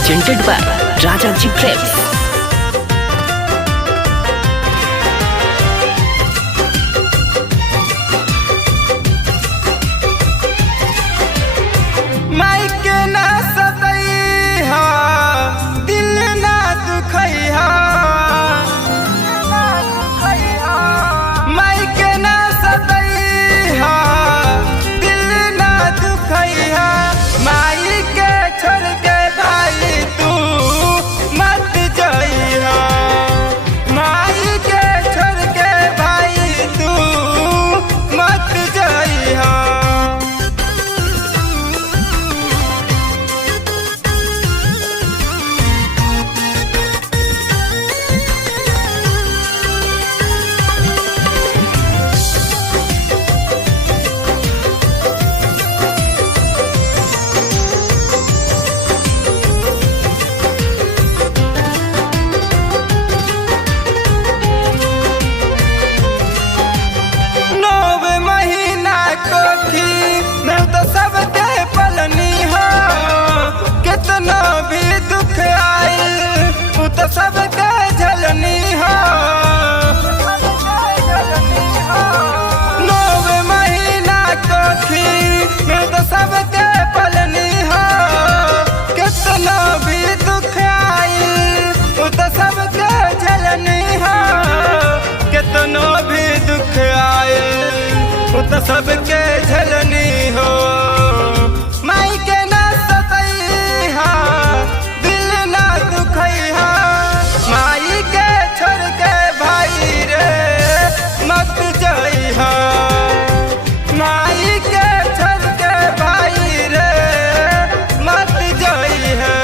presented by Rajaji Films. माइके ना सतैहा दिल ना दुखैहा माइके ना सतैहा दिल ना दुखैहा माई के छोड़ के भाई तू मत जइहा माई के छोड़ के भाई तू मत जइहा। मैं तो सबके पलनी हो कितना भी दुख आइल तू तो सबके झलनी हो। 9 महीना कोखी मैं तो सबके पलनी हो कितना भी दुख आइल तू तो सबके झलनी हो कितना भी दुख आइल तू तो सबके झलनी हो। माई के ना सतैहा दिल ना दुखैहा माई के छोड़ के भाई रे मत जइहा माई के छोड़ के भाई रे मत जइहा।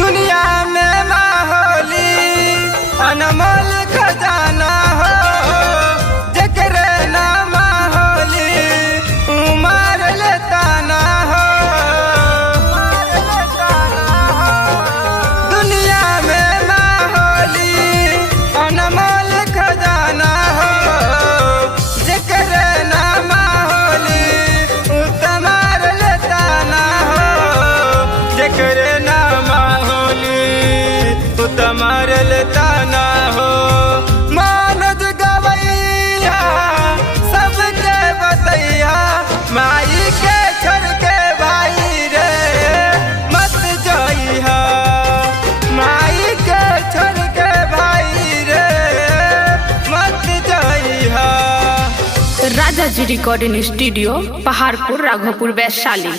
दुनिया में माहौली अनमोल खजाना हो जकरे ना माहौली उमर लेता ना हो। दुनिया में माहौली अनमोल खजाना हो जकरे ना माहौली उतमार लेता ना हो जकरे ना तमार लेता ना हो। मानद गवैया सबके बतैया माई के छोड़ के भाई रे मत जइहा माई के छोड़ के भाई रे मत जइहा। Rajaji Recording Studio, Paharpur, Raghopur, Vaishali.